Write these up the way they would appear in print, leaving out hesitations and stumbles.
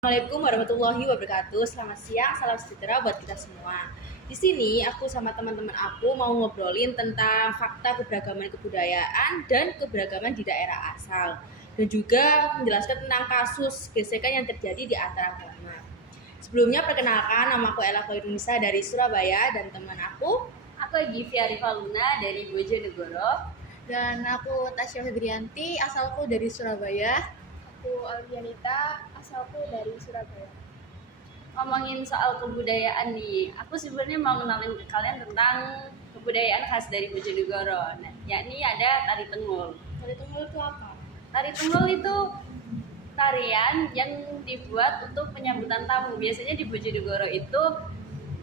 Assalamualaikum warahmatullahi wabarakatuh. Selamat siang, salam sejahtera buat kita semua. Di sini aku sama teman-teman aku mau ngobrolin tentang fakta keberagaman kebudayaan dan keberagaman di daerah asal, dan juga menjelaskan tentang kasus gesekan yang terjadi di antara agama. Sebelumnya perkenalkan, nama aku Ella Khairunisa dari Surabaya, dan teman Aku Givi Arifaluna dari Bojonegoro. Dan aku Tasya Febrianti, asalku dari Surabaya. Aku Alfianita, asalku dari Surabaya. Ngomongin soal kebudayaan nih, aku sebenarnya mau kenalin ke kalian tentang kebudayaan khas dari Bojonegoro. Nah, yakni ada tari Tengul. Tari Tengul itu apa? Tari Tengul itu tarian yang dibuat untuk penyambutan tamu. Biasanya di Bojonegoro itu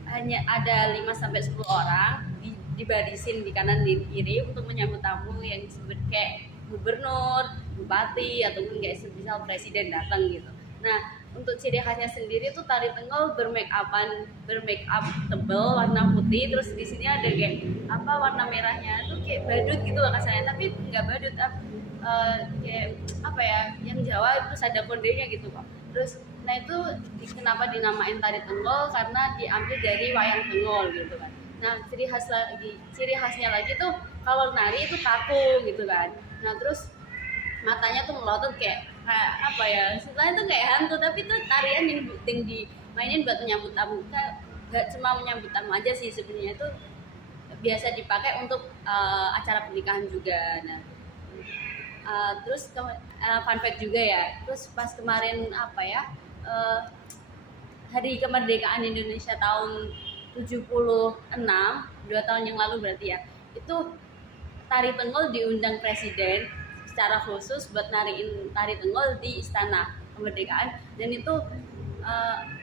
hanya ada 5-10 orang dibarisin di kanan di kiri untuk menyambut tamu yang disebut kayak gubernur, bupati, ataupun kayak misal presiden datang gitu. Nah, untuk ciri khasnya sendiri tuh tari Tengul bermake up tebel warna putih, terus di sini ada kayak warna merahnya tuh kayak badut gitu loh kasarnya, tapi nggak badut, kayak yang Jawa terus ada kondenya gitu kok. Terus nah itu kenapa dinamain tari Tengul, karena diambil dari wayang Tengul gitu kan. Nah, ciri khasnya lagi tuh kalau nari itu kaku gitu kan. Nah, terus matanya tuh melotot kayak setelahnya tuh kayak hantu, tapi tuh tarian yang penting dimainin buat menyambut tamu. Gak cuma menyambut tamu aja sih sebenarnya, itu biasa dipakai untuk acara pernikahan juga. Nah, terus fun fact juga ya, terus pas kemarin hari kemerdekaan Indonesia tahun 76, 2 tahun yang lalu berarti ya, itu tari Tengul diundang presiden secara khusus buat nariin tari Tengul di Istana Kemerdekaan, dan itu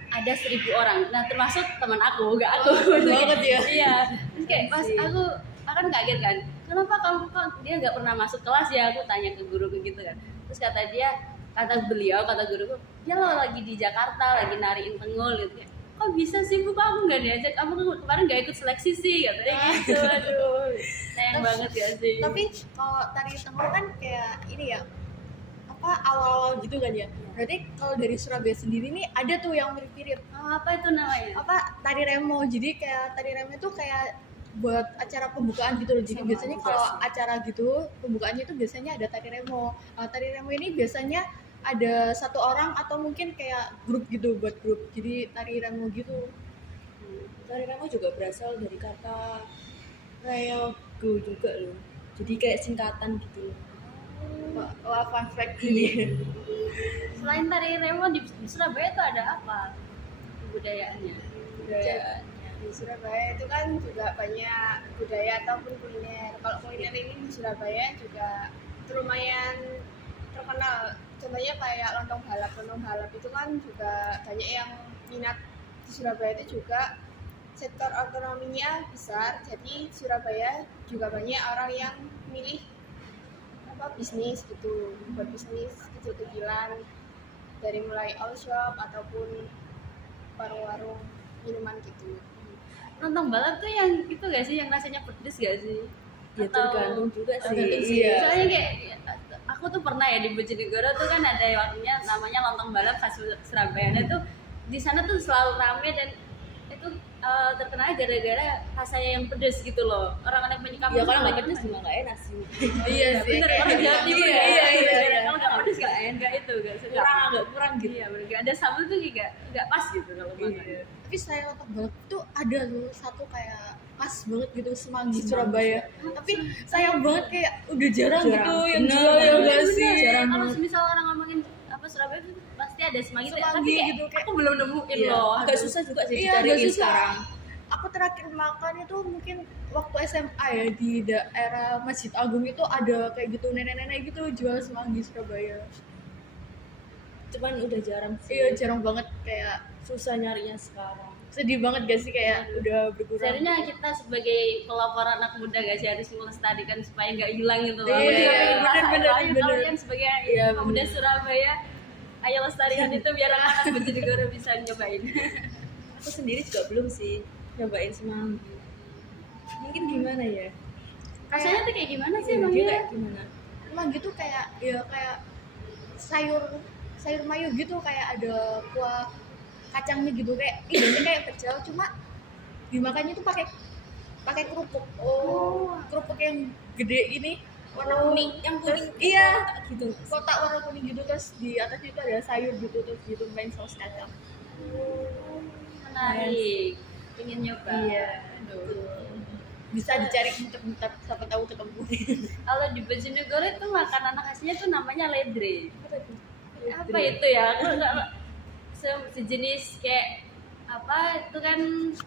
ada 1.000 orang. Nah, termasuk teman aku, gak aku. Banget ya. Iya. Terus kayak pas aku akan kaget kan, kenapa dia nggak pernah masuk kelas ya, aku tanya ke guruku gitu kan. Terus kata guruku, dia lo lagi di Jakarta lagi nariin Tengul gitu. Kok bisa sih Bu, aku nggak diajak, kamu kemarin nggak ikut seleksi sih katanya gitu. Aduh, sayang banget ya sih. Tapi kalau tari Tengul kan kayak ini ya, awal-awal gitu kan ya. Berarti kalau dari Surabaya sendiri nih ada tuh yang mirip-mirip. Apa itu namanya? Tari remo. Jadi kayak tari remo itu kayak buat acara pembukaan gitu loh. Jadi biasanya kalau acara gitu pembukaannya itu biasanya ada tari remo. Tari remo ini biasanya ada satu orang atau mungkin kayak grup gitu, buat grup. Jadi tari remo gitu. Tari Remo juga berasal dari kata reogo juga loh. Jadi kayak singkatan gitu. Wah, fun fact ini. Selain tari remo di Surabaya itu ada apa kebudayaannya? Di Surabaya itu kan juga banyak budaya ataupun kuliner. Kalau kuliner ini di Surabaya juga lumayan terkenal. Contohnya kayak lontong balap. Lontong balap itu kan juga banyak yang minat. Di Surabaya itu juga sektor ekonominya besar. Jadi Surabaya juga banyak orang yang milih bisnis gitu, buat bisnis kecil-kecilan, dari mulai all shop ataupun warung-warung minuman gitu. Lontong balap tuh yang itu gak sih, yang rasanya pedes gak sih? Ya tergantung juga sih. Iya. Soalnya kayak aku tuh pernah ya di Bojonegoro tuh kan ada waktunya namanya lontong balap khas Surabaya. Nah itu di sana tuh selalu rame, dan itu terkenalnya gara-gara rasanya yang pedes gitu loh. Orang-orang penyuka Ya kalau nggak pedes juga nggak enak sih. Iya sih. bener, orang Jawa Timur Iya, ya. iya. Kalau nggak pedes nggak enak, itu nggak suka. Agak kurang gitu. Iya, bener. Ada sambal tuh juga nggak pas gitu kalau makan. Tapi selain lontong balap itu ada loh satu kayak pas banget gitu, semanggi Surabaya. Tapi sayang banget kayak udah jarang gitu yang Bener, jual, ya bener. nggak sih? Jarang Kalau banget. misal orang ngomongin Surabaya tuh pasti ada semanggi, tapi Semanggi kayak gitu, kayak aku belum nemuin Iya, loh. agak susah juga sih Iya, agak dicariin susah. sekarang. Aku terakhir makan itu mungkin waktu SMA ya, di daerah Masjid Agung itu ada kayak gitu, nenek-nenek gitu jual semanggi Surabaya. Cuman udah jarang sih. Iya, jarang banget, kayak Susah nyarinya sekarang. sedih banget gak sih kayak udah berkurang. Sebenarnya kita sebagai pelopor anak muda gak sih harus melestarikan supaya nggak hilang gitu loh. Iya, bener. Kalian sebagai pemuda Surabaya, ayo lestarikan itu biar anak Bojonegoro bisa nyobain. Aku sendiri juga belum sih nyobain semanggi. Mungkin gimana ya? Rasanya tuh kayak gimana sih Dia emangnya? kayak gimana? Semanggi tuh kayak ya kayak sayur sayur mayur gitu, kayak ada kuah kacangnya gitu, kayak idenya kayak pecel cuma dimakannya tuh pakai pakai kerupuk. Kerupuk yang gede ini warna kuning, yang terus kuning iya gitu. kotak warna kuning gitu, terus di atasnya itu ada sayur gitu, terus gitu main saus kacang. Menarik. Pengen nyoba. Iya. Aduh. Bisa dicari muter-muter, siapa tahu ketemu. Kalau di Bojonegoro itu makanan khasnya tuh namanya ledre. Apa itu ya? Aku nggak sejenis kayak apa itu kan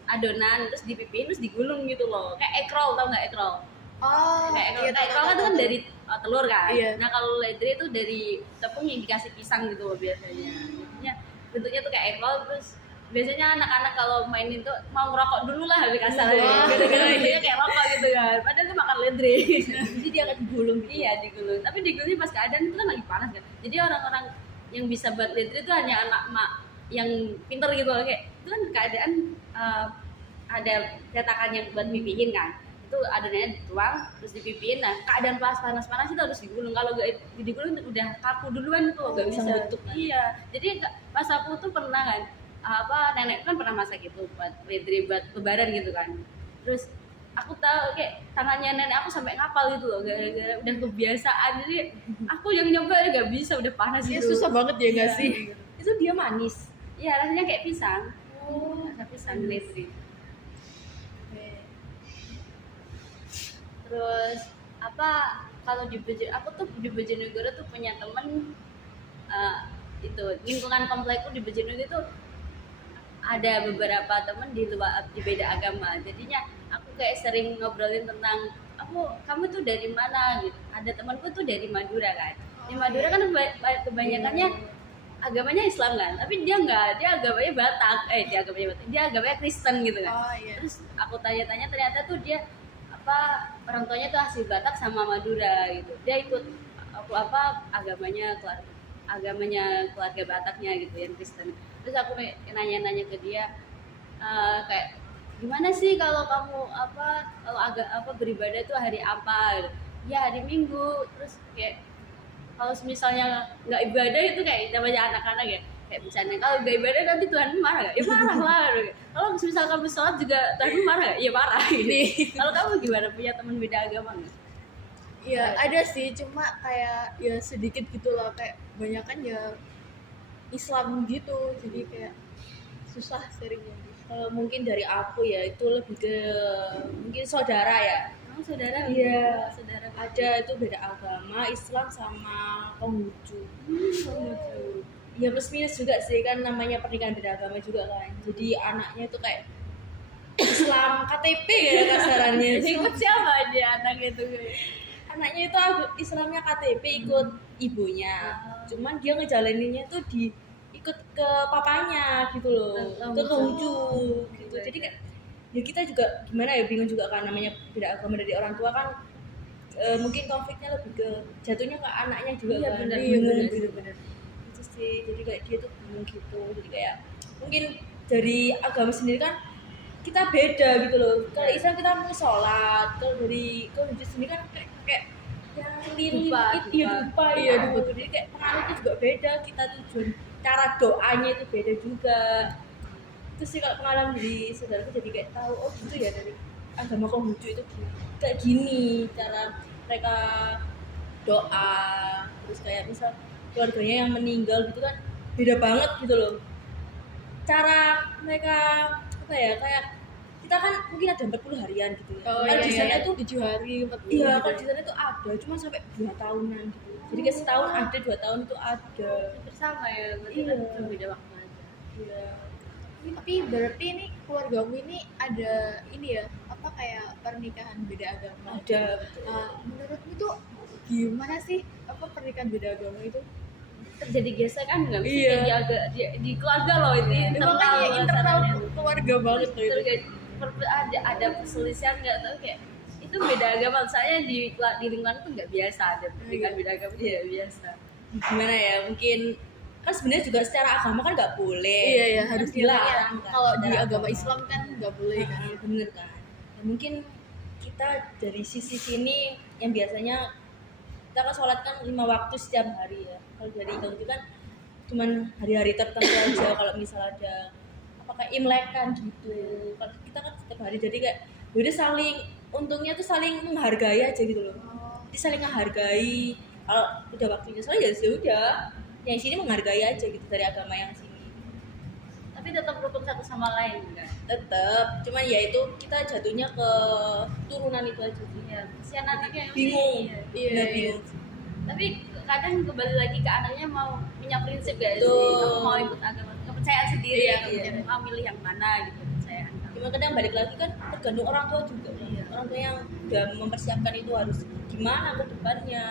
adonan terus dipipihin terus digulung gitu loh. Kayak ekrol, tau nggak ekrol? Oh, Kayak ekrol kan itu kan dari telur kan. Iya. Nah kalau ledre itu dari tepung yang dikasih pisang gitu loh biasanya. Jadinya bentuknya tuh kayak ekrol, terus biasanya anak-anak kalau main itu mau ngerokok dulu lah lebih kasar Wah. gara-gara dia kayak rokok gitu kan, padahal itu makan ledre. Jadi dia akan digulung gitu. Iya digulung, tapi digulung pas keadaan itu kan lagi panas kan, jadi orang-orang yang bisa buat ledre itu hanya anak mak yang pinter gitu loh, kayak itu kan keadaan ada cetakan yang buat pipihin kan, itu adonannya dituang terus dipipihin. Nah keadaan pas panas-panas itu harus digulung, kalau gak digulung udah kaku duluan itu gak bisa bentuk kan. Iya, jadi pas aku tuh pernah kan apa nenek kan pernah masak gitu buat ledre buat lebaran gitu kan, terus aku tahu kayak tangannya nenek aku sampai ngapal gitu loh gara-gara udah kebiasaan, jadi aku yang nyoba nggak bisa, udah panas Iya, gitu. susah banget ya nggak Iya. sih? Itu dia manis. Iya rasanya kayak pisang. Rasa pisang ledre. Terus apa kalau di aku tuh di Bojonegoro tuh punya temen itu lingkungan komplekku di Bojonegoro itu ada beberapa temen di luar di beda agama, jadinya aku kayak sering ngobrolin tentang kamu tuh dari mana gitu. Ada temanku tuh dari Madura kan, di Madura kan kebanyakannya agamanya Islam kan, tapi dia agamanya Batak, dia agamanya Kristen gitu kan. Oh iya. Terus aku tanya-tanya ternyata tuh dia orang tuanya tuh asli Batak sama Madura gitu, dia ikut agamanya keluarga Bataknya gitu yang Kristen. Terus aku nanya-nanya ke dia kayak gimana sih kalau kamu kalau beribadah tuh hari apa gitu. Ya hari Minggu. Terus kayak kalau misalnya nggak ibadah itu kayak namanya anak-anak ya, kayak misalnya kalau nggak ibadah nanti Tuhan marah nggak? Ya marah lah. Kalau misal kamu sholat juga Tuhan marah nggak? Ya marah gitu. Kalau kamu gimana, punya teman beda agama nggak? Iya, ada sih, cuma kayak ya sedikit gitu loh, kayak banyakan ya Islam gitu, jadi kayak susah sharingnya. Kalau mungkin dari aku ya itu lebih ke mungkin saudara ya. Saudara? Iya. Saudara. Ada itu beda agama, Islam sama Konghucu. Lucu. Ya plus minus juga sih, kan namanya pernikahan beda agama juga kan. Jadi anaknya itu kayak Islam KTP ya kasarannya. Ikut siapa aja anak itu? Anaknya itu Islamnya KTP ikut ibunya. Cuman dia ngejalaninnya tuh ikut ke papanya gitu loh. Ke Konghucu gitu. Jadi kayak ya kita juga gimana ya, bingung juga kan, namanya beda agama dari orang tua kan. Mungkin konfliknya lebih ke jatuhnya ke anaknya juga. Iya, kan. benar. Itu sih, jadi kayak dia tuh bingung gitu. Jadi kayak mungkin dari agama sendiri kan kita beda gitu loh. Kalau Islam kita mau sholat, kalau dari Konghucu sendiri kan kayak yang lilin dupa gitu. Jadi kayak pengaruhnya juga beda, kita tujuan cara doanya itu beda juga. Terus sih kalau pengalaman dari saudaraku jadi kayak tahu, oh gitu ya, dari agama Konghucu itu kayak gini cara mereka doa. Terus kayak misal keluarganya yang meninggal gitu kan beda banget gitu loh cara mereka kayak kita kan mungkin ada 40 harian gitu ya. Kalau di sana tuh 7 hari 40. iya, kalau di sana tuh ada cuma sampai 2 tahunan gitu. Jadi kayak setahun ada, 2 tahun tuh ada. Bersama ya, berarti Iya. kan beda waktu aja. Iya. Tapi berarti ini keluargamu ini ada ini ya, apa kayak pernikahan beda agama? Ada, betul. Nah, menurutmu tuh gimana sih apa pernikahan beda agama itu? Terjadi gesekan nggak sih? Iya. Di keluarga loh ini Makanya internal keluarga banget tuh itu. ada perselisihan nggak tahu, kayak itu beda agama. Saya di lingkungan tuh nggak biasa ada pernikahan beda agama, tidak biasa. Gimana ya, mungkin kan sebenarnya juga secara agama kan nggak boleh. Iya ya, harus dilarang kan. Kalau di Secara agama Islam kan nggak boleh kan. bener kan. Ya, mungkin kita dari sisi sini yang biasanya kita kan sholat kan 5 waktu setiap hari ya. Kalau dari Konghucu kan cuman hari-hari tertentu aja. Kalau misal ada apa kayak imlekan gitu, kalau kita kan setiap hari, jadi kayak udah saling, untungnya tuh saling menghargai aja gitu loh. Jadi saling menghargai, kalau udah waktunya soalnya ya sudah, yang sini menghargai aja gitu dari agama yang sini. Tapi tetap rukun satu sama lain enggak? Tetap, cuman ya itu kita jatuhnya ke turunan itu aja sih. Iya, kesian anaknya yang Bingung. Iya. Iya, bingung. Tapi kadang kembali lagi ke anaknya mau punya prinsip gak sih? Betul. Kamu mau ikut agama, kepercayaan sendiri Iya, ya, iya. mau milih yang mana gitu kepercayaan kamu. Cuma kadang balik lagi kan tergantung orang tua juga. Iya. Orang tua yang udah mempersiapkan itu harus gimana ke depannya.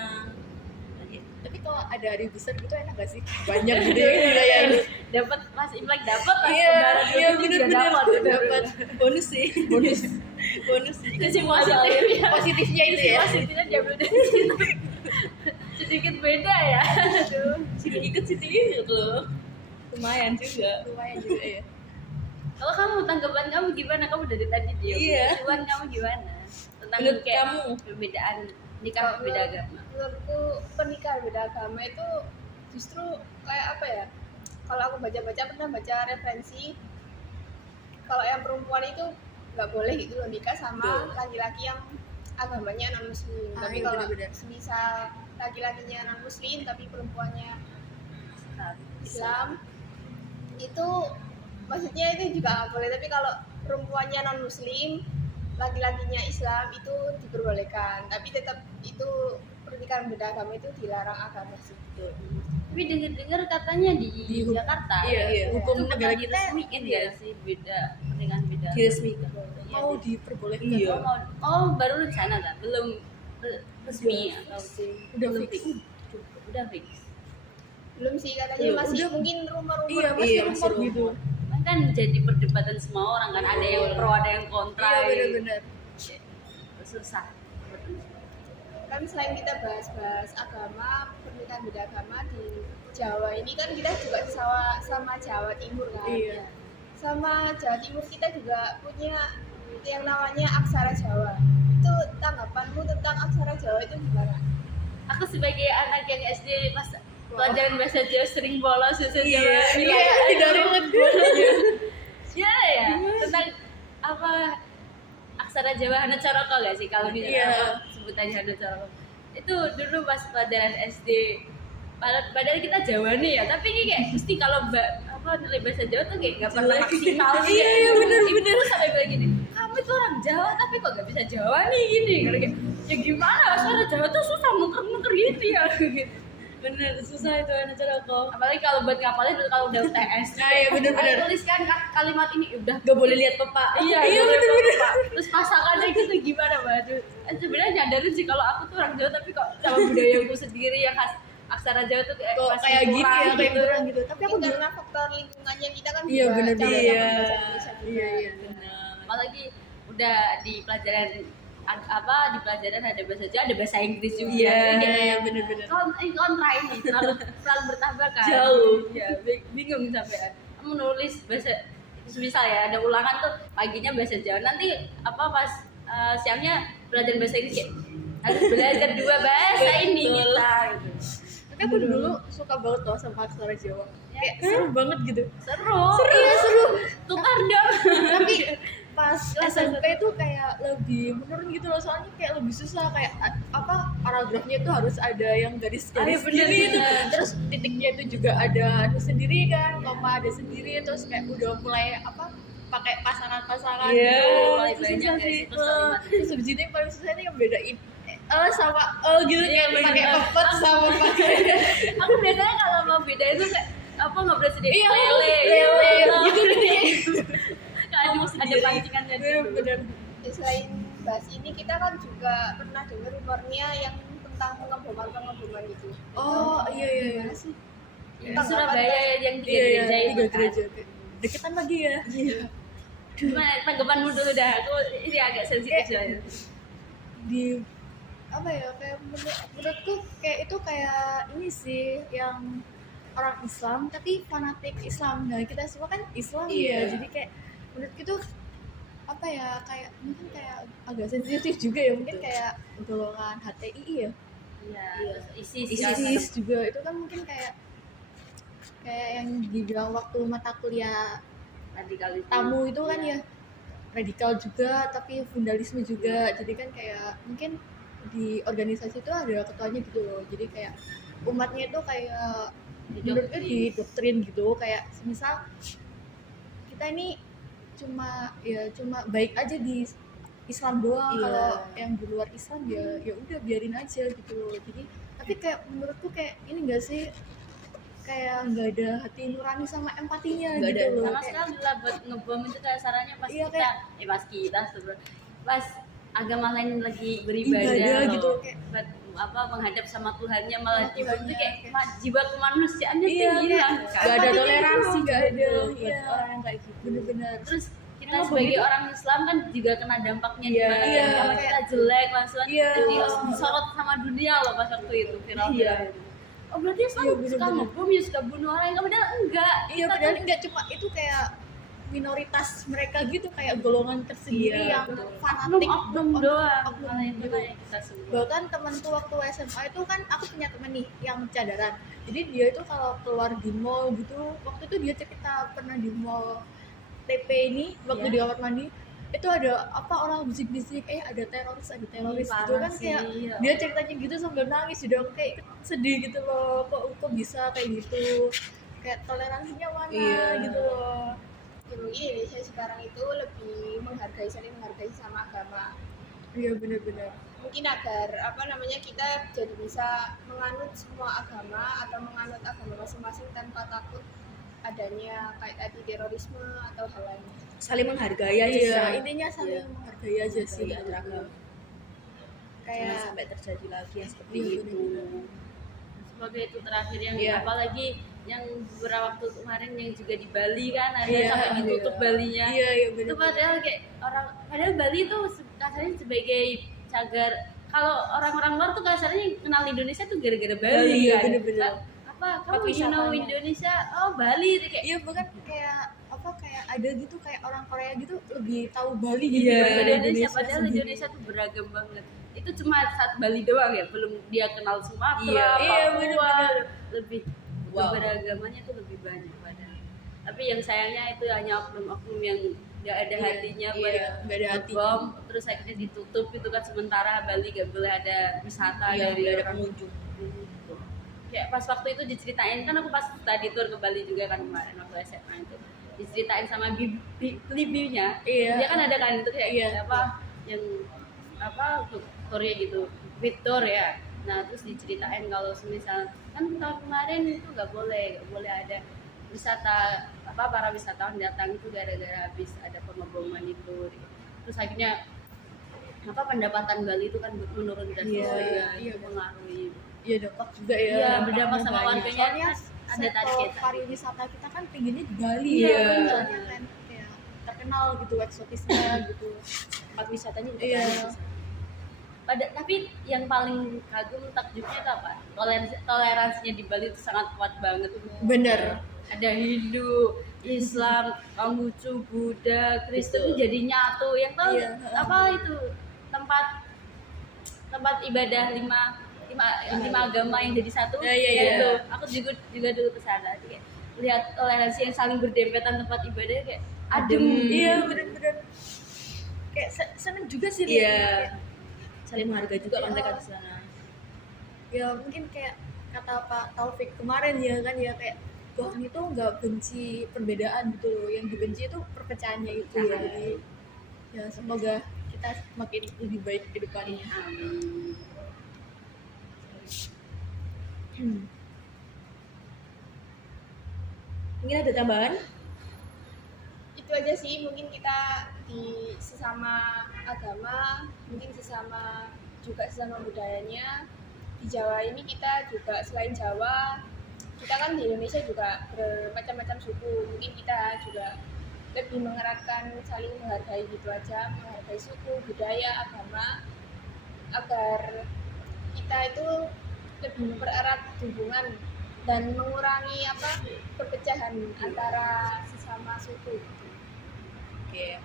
Tapi kalau ada hari besar gitu enak gak sih? Banyak gitu ya dirayain. Dapat pas Imlek dapat pas Iya, Lebaran iya Idul Fitri juga bener-bener dapat. dapat bonus sih. Bonus. Bonus. Itu sih positifnya. Positifnya itu ya. Positifnya diambil dari situ. Sedikit beda ya. Aduh. Sedikit sedikit loh. Lumayan juga. Lumayan juga ya. Kalau kamu tanggapan kamu gimana? Kamu dari tadi dia. Iya. Tanggapan kamu gimana? Tentang Menurut kayak kamu? perbedaan nikah berbeda agama. Menurutku pernikahan beda agama itu justru kayak apa ya, kalau aku baca-baca pernah baca referensi kalau yang perempuan itu nggak boleh gitu loh nikah sama laki-laki yang agamanya non muslim. Ah, Tapi iya, kalau benar-benar. semisal laki-lakinya non muslim tapi perempuannya Islam, itu maksudnya itu juga nggak boleh. Tapi kalau perempuannya non muslim laki-lakinya Islam itu diperbolehkan, tapi tetap itu pernikahan beda agama itu dilarang agama sih. Tapi dengar-dengar katanya di Jakarta iya, hukum itu negara pernah kita diresmiin iya. ya sih beda pernikahan beda. Diresmikan. Mau diperbolehkan. Iya. Baru rencana kan? Belum resmi atau Udah belum fix. Udah fix. Belum sih katanya, Belum, masih udah. mungkin rumor-rumor. Iya, masih Iya, rumor masih gitu. Kan jadi perdebatan semua orang kan, ada yang pro ada yang kontra. Iya, benar-benar. Susah. Kan selain kita bahas-bahas agama, pernikahan beda agama di Jawa ini kan kita juga sama Jawa Timur kan. Iya. Sama Jawa Timur kita juga punya yang namanya aksara Jawa. Itu tanggapanmu tentang aksara Jawa itu gimana? Aku sebagai anak yang SD pas pelajaran bahasa Jawa sering bolos bahasa Jawa. Iya, tidak banget gue. Iya ya. Tentang apa aksara Jawa Hana Caroko gak sih kalau misalnya Iya. apa, sebutannya Hana Caroko. Itu dulu pas pelajaran SD. Padahal kita Jawa nih ya, tapi ini kayak mesti kalau apa nilai bahasa Jawa tuh kayak gak pernah maksimal. Iya, iya, bener-bener. Ibu sampai bilang gini, kamu itu orang Jawa tapi kok gak bisa Jawa nih gini. Karena kayak ya gimana suara Jawa tuh susah muker-muker gitu ya. Bener, susah itu anak Caroko. Apalagi kalau buat ngapalin kalau udah UTS. Nah, iya, bener-bener. Ayo tuliskan kalimat ini udah Gak boleh lihat papa. iya iya boleh bener-bener. Pak. Terus pasangannya gitu gimana Mbak? Aduh, sebenarnya nyadarin sih kalau aku tuh orang Jawa tapi kok sama budayaku sendiri yang khas aksara Jawa tuh kayak Kok masih kayak gini kurang ya, kayak gitu. kurang gitu. Tapi aku Mungkin belum. karena faktor lingkungannya kita kan Iya, juga bener-bener. cara Iya. bahasa Indonesia juga. Iya, iya. Bener. Apalagi udah di pelajaran di pelajaran ada bahasa Jawa, ada bahasa Inggris juga. Iya, Jadi kayak iya, bener-bener. kontra ini terlalu bertambah kan. Jauh. Ya, bingung sampai kamu nulis bahasa misal ya ada ulangan tuh paginya bahasa Jawa, nanti apa pas siangnya pelajaran bahasa Inggris kayak harus belajar dua bahasa ini Betul. kita gitu. Tapi aku dulu suka banget loh sama aksara Jawa. Kayak seru banget gitu. Seru. Iya, seru. Tukar dong. Tapi pas SMP itu kayak lebih menurun gitu loh, soalnya kayak lebih susah, kayak apa paragrafnya itu harus ada yang garis-garis bener, gini itu, bener. terus titiknya itu juga ada sendiri kan, koma ada sendiri, terus kayak udah mulai apa pakai pasangan-pasangan Iya, gitu. mulai Itu banyak susah ya sih. sih, terus kalimat. Terus habis itu yang paling susah ini yang bedain sama gitu, Iya, kayak pakai bener. kepet sama pakai Aku biasanya kalau mau beda itu kayak apa nggak berasa deh Iya, lele gitu deh. ada pancingannya dulu. Bener-bener. Ya, selain bahas ini kita kan juga pernah dengar rumornya yang tentang pengeboman gitu. Oh, iya, iya, iya. Gimana sih? Di Surabaya yang tiga Iya, iya, gereja itu tiga kan. gereja. Deketan lagi ya. Gimana tanggapanmu dulu dah? Aku ini agak sensitif soalnya. Di apa ya, kayak menurutku kayak itu kayak ini sih yang orang Islam tapi fanatik Islam. Nah, kita semua kan Islam ya, Iya. jadi kayak menurutku itu apa ya, kayak mungkin kayak agak sensitif juga ya, mungkin kayak golongan HTI ya, Iya, Iya. terus ISIS ISIS juga itu kan mungkin kayak kayak yang dibilang waktu mata kuliah radikalisme tamu itu kan ya radikal juga tapi fundalisme juga, jadi kan kayak mungkin di organisasi itu ada ketuanya gitu loh, jadi kayak umatnya itu kayak menurutku di doktrin gitu, kayak misal kita ini cuma baik aja di Islam doang, Iya. kalau yang di luar Islam ya udah biarin aja gitu loh. Jadi tapi kayak menurutku kayak ini enggak sih, kayak nggak ada hati nurani sama empatinya Nggak gitu ada. loh. sama Kayak- sekali lah buat ngebom itu kayak sarannya pas Iya, kita pas kita sebenarnya pas agama lain lagi beribadah Ibadah loh, gitu, kayak- buat apa menghadap sama Tuhannya malah Sama dibom tuh Tuhannya, kayak kayak- jiwa kemanusiaannya Iya, tuh hilang kayak- kan. Nggak ada Empatinya toleransi gitu, nggak juga ada. buat Iya. orang yang kayak gitu. bener-bener Terus kita Emang sebagai begitu? orang Islam kan juga kena dampaknya Iya, dimana iya, kalau kayak- kita jelek langsung Iya. jadi disorot sama dunia loh pas waktu itu viral. Iya. Oh berarti Islam Iya, suka bener-bener. ngebom ya suka bunuh orang, yang padahal enggak. iya Kita padahal tuh- nggak cuma itu, kayak minoritas mereka gitu, kayak golongan tersendiri Iya, yang betul. fanatik oknum doang oknum malah itu gitu. kayak kita semua. Bahkan temanku waktu SMA itu kan, aku punya temen nih yang cadaran, jadi dia itu kalau keluar di mall gitu, waktu itu dia cerita pernah di mall TP ini waktu Iya. di kamar mandi itu ada apa orang bisik-bisik ada teroris gitu Parah kan, sih, kayak iya. dia ceritanya gitu sambil nangis, udah kayak sedih gitu loh, kok bisa kayak gitu, kayak toleransinya mana Iya. gitu loh. Ya, mungkin Indonesia sekarang itu lebih saling menghargai sama agama. Iya benar-benar. Mungkin agar kita jadi bisa menganut semua agama atau menganut agama masing-masing tanpa takut adanya kayak tadi terorisme atau hal lainnya. Saling menghargai aja Iya, sih. intinya saling Iya. menghargai aja sih. Menghargai antar agama. Jangan Kayak sampai terjadi lagi yang seperti Iya, itu. benar-benar. Semoga itu terakhir yang Iya. apalagi yang beberapa waktu kemarin yang juga di Bali kan ada Iya, sampai ditutup iya. Balinya. Iya Itu benar. padahal kayak padahal Bali itu kasarnya sebagai cagar, kalau orang-orang luar tuh kasarnya yang kenal Indonesia tuh gara-gara Bali Bali, kan. bener-bener. Apa Tempat kamu you know wisatanya. Indonesia, oh Bali tuh kayak Iya bahkan kayak ada gitu, kayak orang Korea gitu lebih tahu Bali gitu Iya, daripada Indonesia, Indonesia padahal sendiri. Indonesia tuh beragam banget. Itu cuma saat Bali doang ya, belum dia kenal Sumatera, Iya, iya, Papua, bener-bener. lebih Wow. keberagamannya tuh lebih banyak padahal. Tapi yang sayangnya itu hanya oknum-oknum yang nggak ada Iya, hatinya iya, buat nggak ada hatinya. bom, terus akhirnya ditutup gitu kan, sementara Bali gak boleh ada wisata Iya, dari boleh ada orang pengunjung. gitu. Kayak pas waktu itu diceritain kan, aku pas study tour ke Bali juga kan kemarin waktu SMA itu diceritain sama bibinya. Iya. Dia kan ada kan itu kayak Iya. apa yang apa tournya gitu, Victor ya. Nah terus diceritain kalau semisal kan tahun kemarin itu nggak boleh ada wisata para wisatawan datang itu gara-gara habis ada pengeboman itu. Terus akhirnya pendapatan Bali itu kan menurun drastis, Iya, itu mengaruhi. Iya dampak juga ya. Iya, berdampak sama banyak. warganya. Soalnya Ada sektor target. pariwisata kita kan tingginya di Bali. Iya. Ya. Soalnya kan kayak terkenal gitu eksotisnya gitu. Tempat wisatanya juga Iya. banyak. Tapi yang paling kagum takjubnya itu apa? Toleransinya di Bali itu sangat kuat banget. Bener. Ada Hindu, Islam, Konghucu, Buddha, Kristen Betul. jadi nyatu. Yang tahu Iya. apa itu tempat ibadah lima agama yang jadi satu. Iya, iya, Ya iya. itu. Aku juga dulu ke sana. Kayak lihat toleransi yang saling berdempetan tempat ibadah kayak adem. Iya bener-bener. Kayak seneng juga sih Iya. liatnya. Kayak, Saling menghargai juga kan Iya. mereka di sana. ya mungkin kayak kata Pak Taufik kemarin ya kan, ya kayak Tuhan itu nggak benci perbedaan gitu loh, yang dibenci itu perpecahannya itu ya. Jadi ya semoga kita makin lebih baik ke depannya. Amin. Mungkin ada tambahan? Itu aja sih, mungkin kita di sesama agama, mungkin sesama budayanya. Di Jawa ini kita juga selain Jawa, kita kan di Indonesia juga bermacam-macam suku, mungkin kita juga lebih mengeratkan saling menghargai gitu aja, menghargai suku, budaya, agama, agar kita itu lebih mempererat hubungan dan mengurangi perpecahan antara sesama suku. Oke.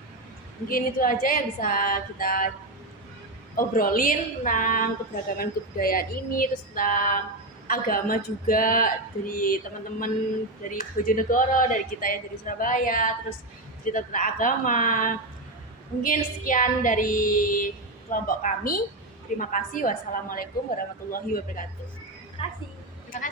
Mungkin itu aja yang bisa kita obrolin tentang keberagaman kebudayaan ini, terus tentang agama juga dari teman-teman dari Bojonegoro, dari kita yang dari Surabaya, terus cerita tentang agama. Mungkin sekian dari kelompok kami. Terima kasih. Wassalamualaikum warahmatullahi wabarakatuh. Terima kasih. Terima kasih.